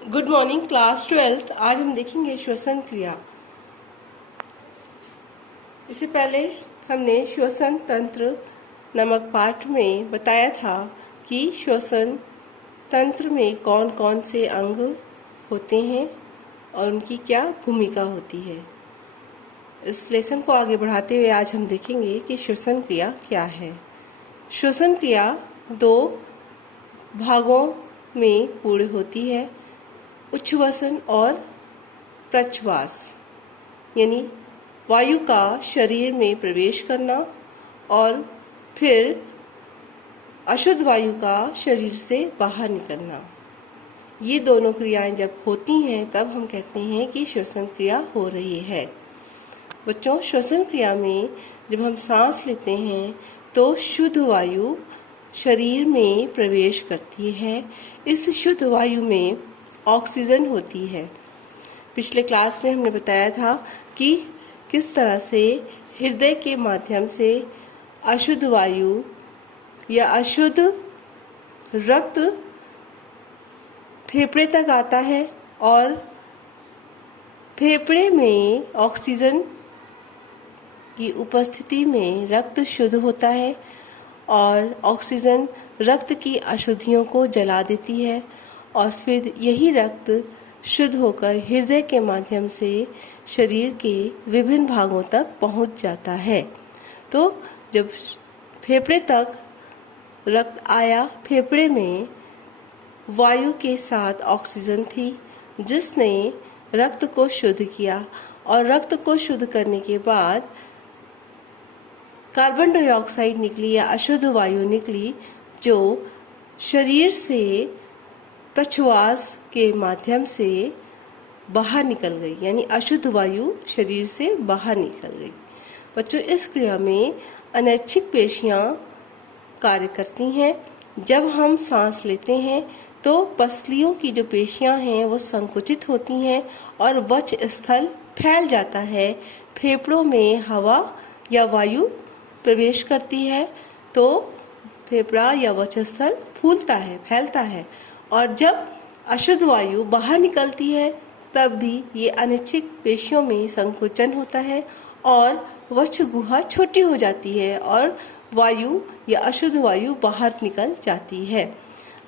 Good morning class 12। आज हम देखेंगे श्वसन क्रिया। इससे पहले हमने श्वसन तंत्र नामक पाठ में बताया था कि श्वसन तंत्र में कौन कौन से अंग होते हैं और उनकी क्या भूमिका होती है। इस लेसन को आगे बढ़ाते हुए आज हम देखेंगे कि श्वसन क्रिया क्या है। श्वसन क्रिया दो भागों में पूर्ण होती है, उच्छ्वसन और प्रश्वास, यानी वायु का शरीर में प्रवेश करना और फिर अशुद्ध वायु का शरीर से बाहर निकलना। ये दोनों क्रियाएं जब होती हैं तब हम कहते हैं कि श्वसन क्रिया हो रही है। बच्चों, श्वसन क्रिया में जब हम सांस लेते हैं तो शुद्ध वायु शरीर में प्रवेश करती है। इस शुद्ध वायु में ऑक्सीजन होती है। पिछले क्लास में हमने बताया था कि किस तरह से हृदय के माध्यम से अशुद्ध वायु या अशुद्ध रक्त फेफड़े तक आता है और फेफड़े में ऑक्सीजन की उपस्थिति में रक्त शुद्ध होता है और ऑक्सीजन रक्त की अशुद्धियों को जला देती है और फिर यही रक्त शुद्ध होकर हृदय के माध्यम से शरीर के विभिन्न भागों तक पहुंच जाता है। तो जब फेफड़े तक रक्त आया, फेफड़े में वायु के साथ ऑक्सीजन थी जिसने रक्त को शुद्ध किया और रक्त को शुद्ध करने के बाद कार्बन डाइऑक्साइड निकली या अशुद्ध वायु निकली जो शरीर से प्रश्वास के माध्यम से बाहर निकल गई, यानी अशुद्ध वायु शरीर से बाहर निकल गई। बच्चों, इस क्रिया में अनैच्छिक पेशियां कार्य करती हैं। जब हम सांस लेते हैं तो पसलियों की जो पेशियां हैं वो संकुचित होती हैं और वक्ष स्थल फैल जाता है। फेफड़ों में हवा या वायु प्रवेश करती है तो फेफड़ा या वक्ष स्थल फूलता है, फैलता है और जब अशुद्ध वायु बाहर निकलती है तब भी ये अनैच्छिक पेशियों में संकुचन होता है और वक्ष गुहा छोटी हो जाती है और वायु या अशुद्ध वायु बाहर निकल जाती है।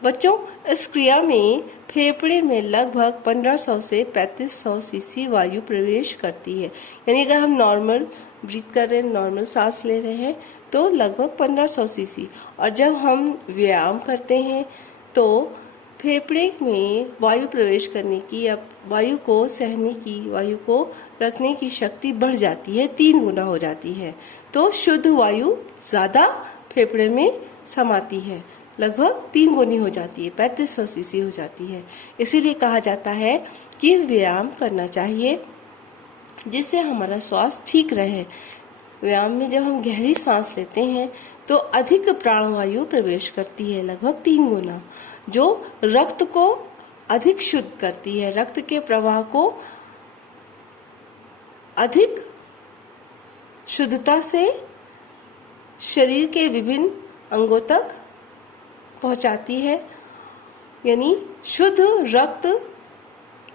बच्चों, इस क्रिया में फेफड़े में लगभग 1500 से 3500 सीसी वायु प्रवेश करती है। यानी अगर हम नॉर्मल ब्रीथ कर रहे हैं, नॉर्मल सांस ले रहे हैं तो लगभग 1500 सीसी, और जब हम व्यायाम करते हैं तो फेफड़े में वायु प्रवेश करने की या वायु को सहने की, वायु को रखने की शक्ति बढ़ जाती है, 3 गुना हो जाती है। तो शुद्ध वायु ज़्यादा फेफड़े में समाती है, लगभग 3 गुनी हो जाती है, 3500 सीसी हो जाती है। इसीलिए कहा जाता है कि व्यायाम करना चाहिए जिससे हमारा स्वास्थ्य ठीक रहे। व्यायाम में जब हम गहरी सांस लेते हैं तो अधिक प्राणवायु प्रवेश करती है, लगभग 3 गुना, जो रक्त को अधिक शुद्ध करती है, रक्त के प्रवाह को अधिक शुद्धता से शरीर के विभिन्न अंगों तक पहुंचाती है। यानी शुद्ध रक्त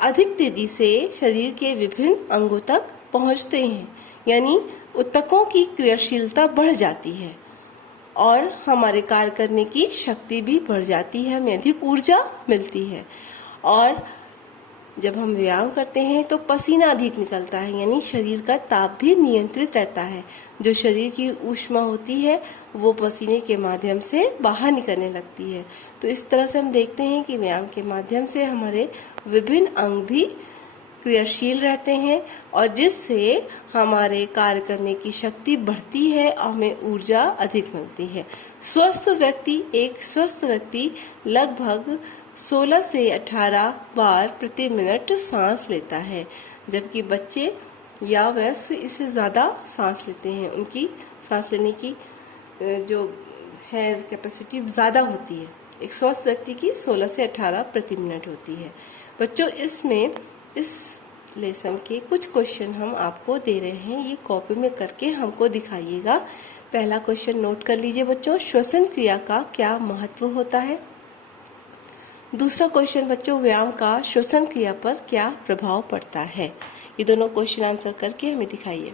अधिक तेजी से शरीर के विभिन्न अंगों तक पहुंचते हैं, यानी ऊतकों की क्रियाशीलता बढ़ जाती है और हमारे कार्य करने की शक्ति भी बढ़ जाती है, हमें अधिक ऊर्जा मिलती है। और जब हम व्यायाम करते हैं तो पसीना अधिक निकलता है, यानी शरीर का ताप भी नियंत्रित रहता है। जो शरीर की ऊष्मा होती है वो पसीने के माध्यम से बाहर निकलने लगती है। तो इस तरह से हम देखते हैं कि व्यायाम के माध्यम से हमारे विभिन्न अंग भी क्रियाशील रहते हैं और जिससे हमारे कार्य करने की शक्ति बढ़ती है और हमें ऊर्जा अधिक मिलती है। एक स्वस्थ व्यक्ति लगभग 16 से 18 बार प्रति मिनट सांस लेता है, जबकि बच्चे या वयस्क इससे ज़्यादा सांस लेते हैं। उनकी सांस लेने की जो है कैपेसिटी ज़्यादा होती है। एक स्वस्थ व्यक्ति की 16 से 18 प्रति मिनट होती है। बच्चों, इस लेसन के कुछ क्वेश्चन हम आपको दे रहे हैं, ये कॉपी में करके हमको दिखाइएगा। पहला क्वेश्चन नोट कर लीजिए बच्चों, श्वसन क्रिया का क्या महत्व होता है। दूसरा क्वेश्चन बच्चों, व्यायाम का श्वसन क्रिया पर क्या प्रभाव पड़ता है? ये दोनों क्वेश्चन आंसर करके हमें दिखाइए।